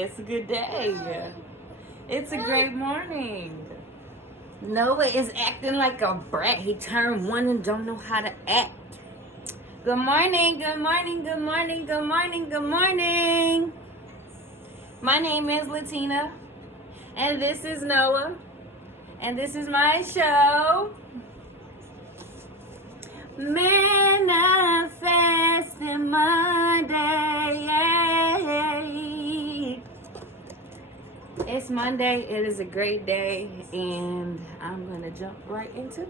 Yes, good day. It's a great morning. Noah is acting like a brat. He turned one and don't know how to act. Good morning, good morning, good morning, good morning, good morning. My name is Latina, and this is Noah, and this is my show. Manifesting Monday. It's Monday. It is a great day, and I'm going to jump right into it.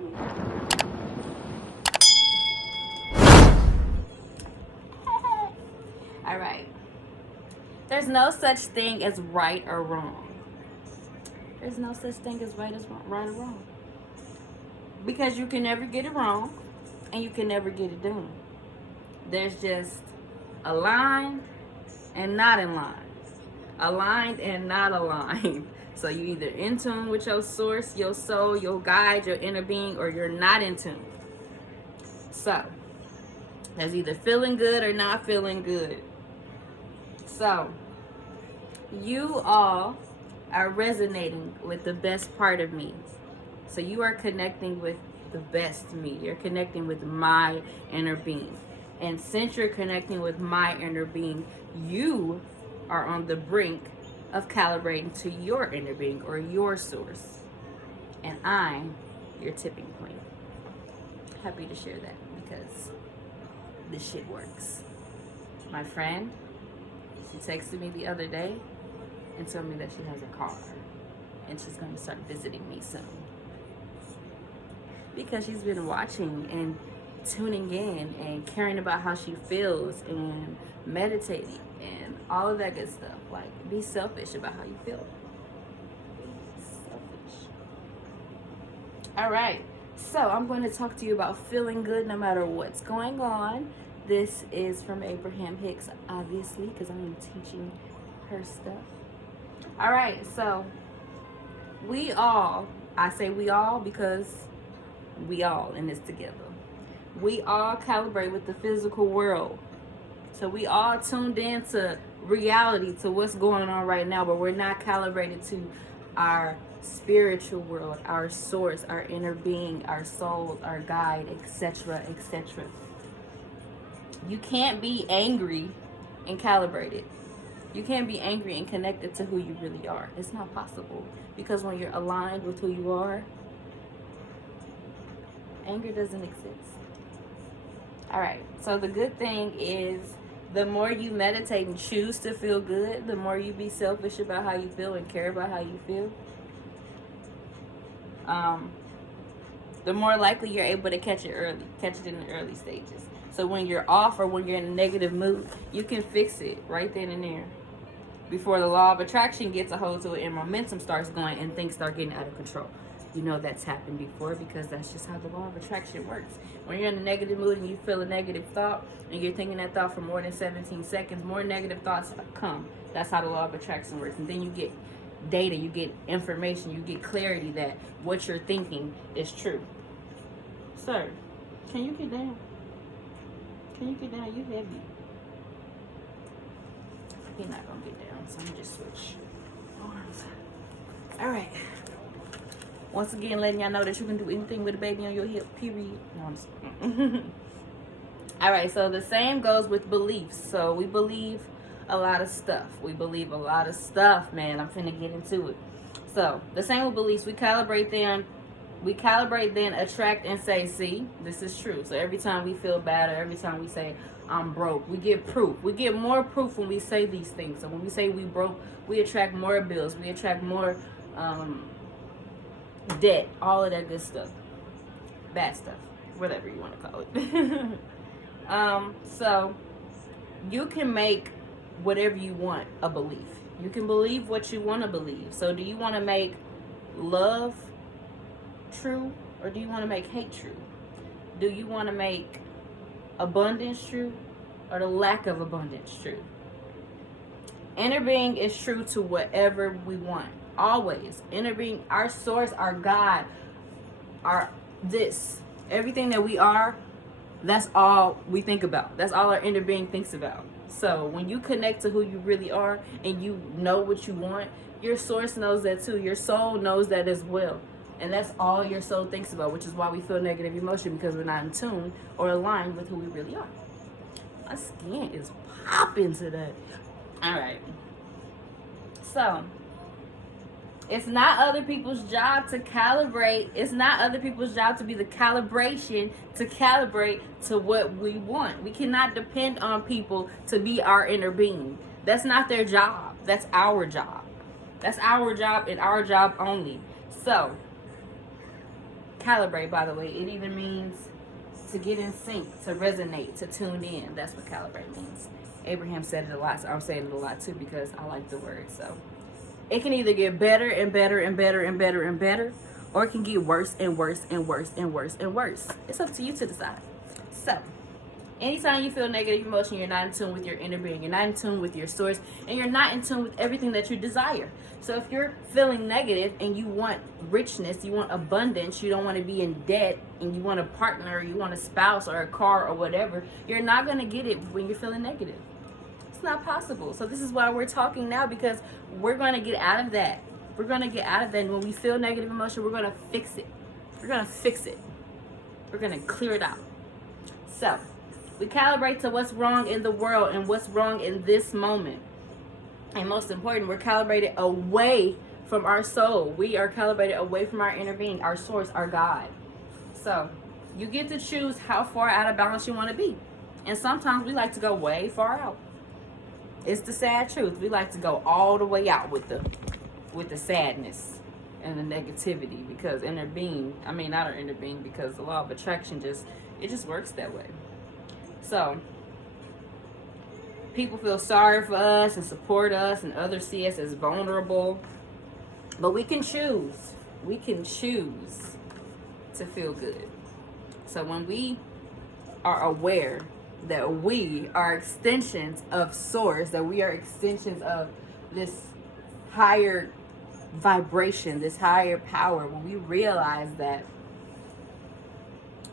All right. There's no such thing as right or wrong. There's no such thing as right or wrong. Because you can never get it wrong, and you can never get it done. There's just aligned and not in line. Aligned and not aligned. So you either in tune with your source, your soul, your guide, your inner being, or you're not in tune. So there's either feeling good or not feeling good. So you all are resonating with the best part of me. So you are connecting with the best me. You're connecting with my inner being. And since you're connecting with my inner being, you are on the brink of calibrating to your inner being or your source. And I'm your tipping point. Happy to share that because this shit works. My friend, she texted me the other day and told me that she has a car and she's going to start visiting me soon. Because she's been watching and tuning in and caring about how she feels and meditating and all of that good stuff. Like, be selfish about how you feel. Be selfish. All right. So I'm going to talk to you about feeling good no matter what's going on. This is from Abraham Hicks, obviously, because I am teaching her stuff. All right. So I say we all because we all in this together. We all calibrate with the physical world. So we all tuned in to reality, to what's going on right now, but we're not calibrated to our spiritual world, our source, our inner being, our soul, our guide, etc., etc. You can't be angry and calibrated. You can't be angry and connected to who you really are. It's not possible. Because when you're aligned with who you are, anger doesn't exist. All right, so the good thing is the more you meditate and choose to feel good, the more you be selfish about how you feel and care about how you feel, the more likely you're able to catch it in the early stages. So when you're off or when you're in a negative mood, you can fix it right then and there before the law of attraction gets a hold to it and momentum starts going and things start getting out of control. You know that's happened before because that's just how the law of attraction works. When you're in a negative mood and you feel a negative thought and you're thinking that thought for more than 17 seconds, more negative thoughts come. That's how the law of attraction works. And then you get data, you get information, you get clarity that what you're thinking is true. Sir, can you get down? Can you get down? You heavy. You're not going to get down, so I'm going to just switch arms. All right. Once again, letting y'all know that you can do anything with a baby on your hip, period. No, I'm just... All right, so the same goes with beliefs. So we believe a lot of stuff. We believe a lot of stuff, man. I'm finna get into it. So the same with beliefs. We calibrate then, attract and say, see, this is true. So every time we feel bad or every time we say, I'm broke, we get proof. We get more proof when we say these things. So when we say we broke, we attract more bills. We attract more... debt, all of that good stuff, bad stuff, whatever you want to call it. So you can make whatever you want a belief. You can believe what you want to believe. So do you want to make love true or do you want to make hate true? Do you want to make abundance true or the lack of abundance true? Inner being is true to whatever we want. Always. Inner being, our source, our God, our everything that we are, that's all we think about. That's all our inner being thinks about. So when you connect to who you really are and you know what you want, your source knows that too. Your soul knows that as well. And that's all your soul thinks about, which is why we feel negative emotion, because we're not in tune or aligned with who we really are. My skin is popping today. All right. So it's not other people's job to calibrate. It's not other people's job to be the calibration to calibrate to what we want. We cannot depend on people to be our inner being. That's not their job. That's our job. That's our job and our job only. So, calibrate, by the way, it either means to get in sync, to resonate, to tune in. That's what calibrate means. Abraham said it a lot, so I'm saying it a lot too because I like the word. So it can either get better and better and better and better and better, or it can get worse and worse and worse and worse and worse. It's up to you to decide. So anytime you feel negative emotion, you're not in tune with your inner being, you're not in tune with your source, and you're not in tune with everything that you desire. So if you're feeling negative and you want richness, you want abundance, you don't want to be in debt, and you want a partner, you want a spouse or a car or whatever, you're not going to get it when you're feeling negative. It's not possible. So this is why we're talking now, because we're going to get out of that. We're going to get out of that. And when we feel negative emotion, we're going to fix it. We're going to fix it. We're going to clear it out. So we calibrate to what's wrong in the world and what's wrong in this moment. And most important, we're calibrated away from our soul. We are calibrated away from our inner being, our source, our God. So you get to choose how far out of balance you want to be. And sometimes we like to go way far out. It's the sad truth. We like to go all the way out with the sadness and the negativity, because not our inner being, because the law of attraction just works that way. So people feel sorry for us and support us, and others see us as vulnerable. But we can choose. We can choose to feel good. So when we are aware that we are extensions of source, that we are extensions of this higher vibration, this higher power, when we realize that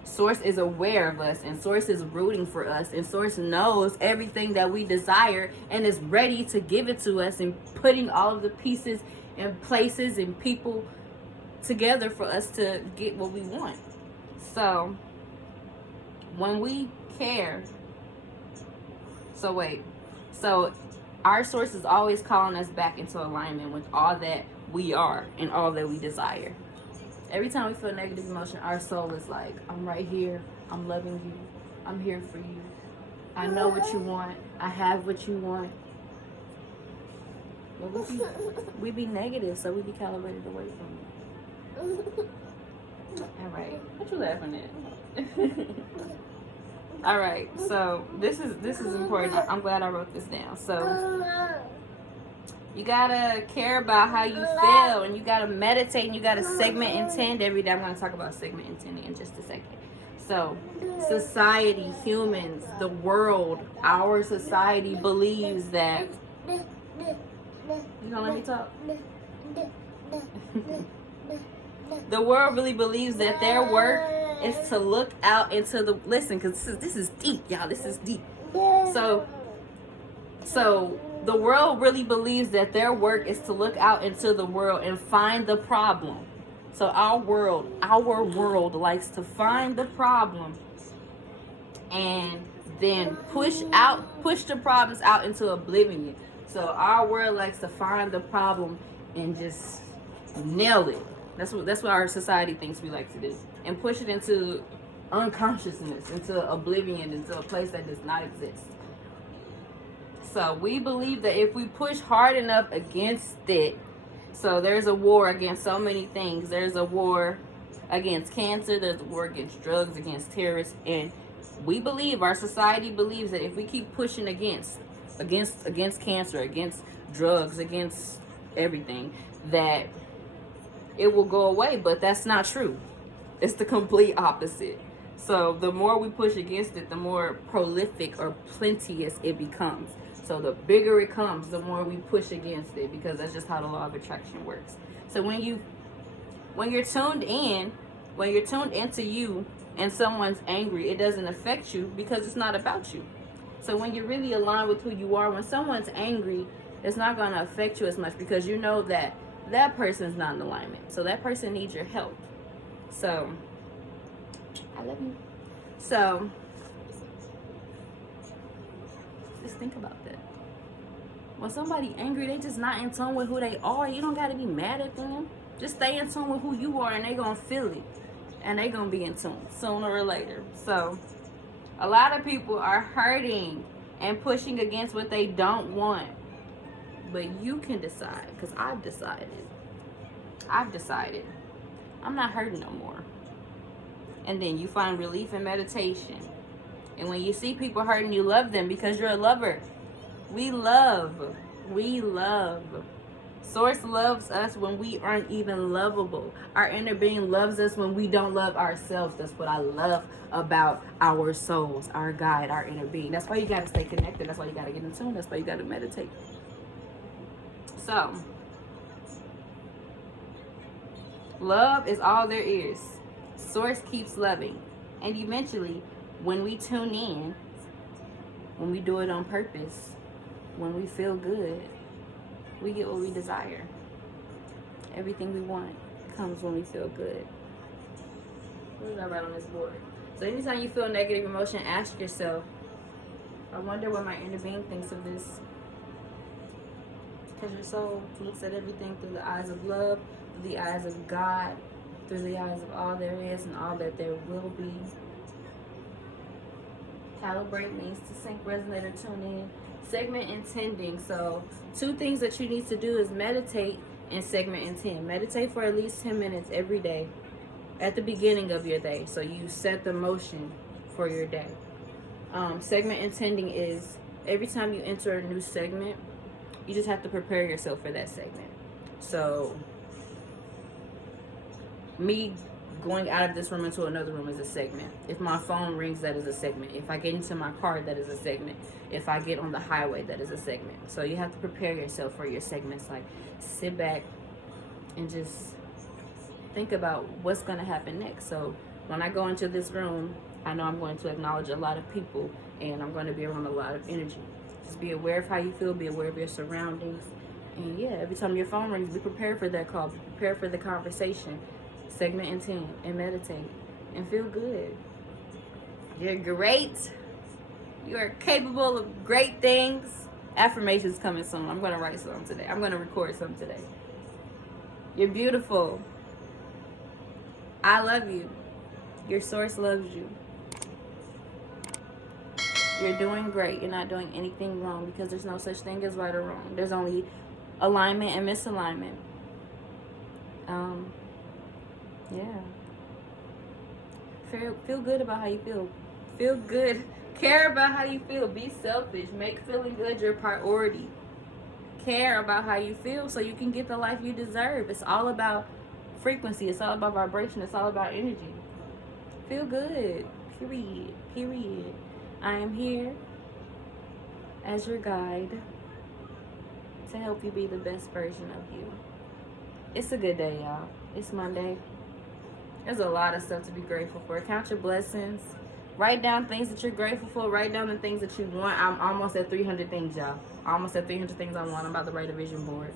source is aware of us, and source is rooting for us, and source knows everything that we desire and is ready to give it to us, and putting all of the pieces and places and people together for us to get what we want. So when we care, so our source is always calling us back into alignment with all that we are and all that we desire. Every time we feel negative emotion, our soul is like, I'm right here. I'm loving you. I'm here for you. I know what you want. I have what you want. But we be negative, so we be calibrated away from it. All right. What you laughing at? All right. So this is important. I'm glad I wrote this down. So you gotta care about how you feel, and you gotta meditate, and you gotta segment intend every day. I'm gonna talk about segment intending in just a second. So society, humans, the world, our society believes that. You gonna let me talk? The world really believes that their work is to look out into the, listen, because this is deep, y'all. This is deep. So the world really believes that their work is to look out into the world and find the problem. So our world likes to find the problem and then push the problems out into oblivion. So our world likes to find the problem and just nail it. That's what our society thinks we like to do, and push it into unconsciousness, into oblivion, into a place that does not exist. So we believe that if we push hard enough against it, so there's a war against so many things. There's a war against cancer. There's a war against drugs, against terrorists. And we believe, our society believes, that if we keep pushing against cancer, against drugs, against everything, that it will go away. But that's not true. It's the complete opposite. So the more we push against it, the more prolific or plenteous it becomes. So the bigger it comes, the more we push against it, because that's just how the law of attraction works. So when you're tuned into you and someone's angry, it doesn't affect you because it's not about you. So when you're really aligned with who you are, when someone's angry, it's not going to affect you as much because you know that that person's not in alignment. So that person needs your help. So, I love you. So, just think about that. When somebody angry, they just not in tune with who they are. You don't got to be mad at them. Just stay in tune with who you are and they going to feel it. And they going to be in tune sooner or later. So, a lot of people are hurting and pushing against what they don't want. But you can decide, because I've decided. I'm not hurting no more. And then you find relief in meditation. And when you see people hurting, you love them because you're a lover. We love. Source loves us when we aren't even lovable. Our inner being loves us when we don't love ourselves. That's what I love about our souls, our guide, our inner being. That's why you got to stay connected. That's why you got to get in tune. That's why you got to meditate. So, love is all there is. Source keeps loving. And eventually, when we tune in, when we do it on purpose, when we feel good, we get what we desire. Everything we want comes when we feel good. What is that right on this board? So anytime you feel negative emotion, ask yourself, I wonder what my inner being thinks of this. Because your soul looks at everything through the eyes of love, through the eyes of God, through the eyes of all there is and all that there will be. Calibrate means to sync, resonate, or tune in. Segment intending. So 2 things that you need to do is meditate and segment intend. Meditate for at least 10 minutes every day at the beginning of your day. So you set the motion for your day. Segment intending is every time you enter a new segment, you just have to prepare yourself for that segment. So me going out of this room into another room is a segment. If my phone rings, that is a segment. If I get into my car, that is a segment. If I get on the highway, that is a segment. So you have to prepare yourself for your segments. Like, sit back and just think about what's going to happen next. So when I go into this room, I know I'm going to acknowledge a lot of people and I'm going to be around a lot of energy. Just be aware of how you feel, be aware of your surroundings. And yeah, every time your phone rings, be prepared for that call, be prepared for the conversation. Segment intend and meditate and feel good. You're great. You are capable of great things. Affirmations coming soon. I'm going to write some today. I'm going to record some today. You're beautiful. I love you. Your source loves you. You're doing great. You're not doing anything wrong because there's no such thing as right or wrong. There's only alignment and misalignment. Yeah. Feel good about how you feel. Feel good. Care about how you feel. Be selfish. Make feeling good your priority. Care about how you feel so you can get the life you deserve. It's all about frequency. It's all about vibration. It's all about energy. Feel good. Period. I am here as your guide to help you be the best version of you. It's a good day, y'all. It's Monday. There's a lot of stuff to be grateful for. Count your blessings. Write down things that you're grateful for. Write down the things that you want. I'm almost at 300 things, y'all. Almost at 300 things I want. I'm about to write a vision board.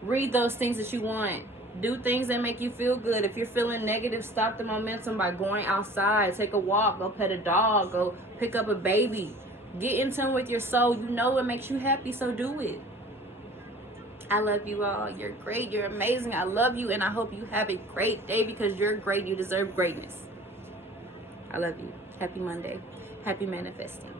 Read those things that you want. Do things that make you feel good. If you're feeling negative, stop the momentum by going outside. Take a walk. Go pet a dog. Go pick up a baby. Get in tune with your soul. You know what makes you happy, so do it. I love you all. You're great. You're amazing. I love you, and I hope you have a great day because you're great. You deserve greatness. I love you. Happy Monday. Happy manifesting.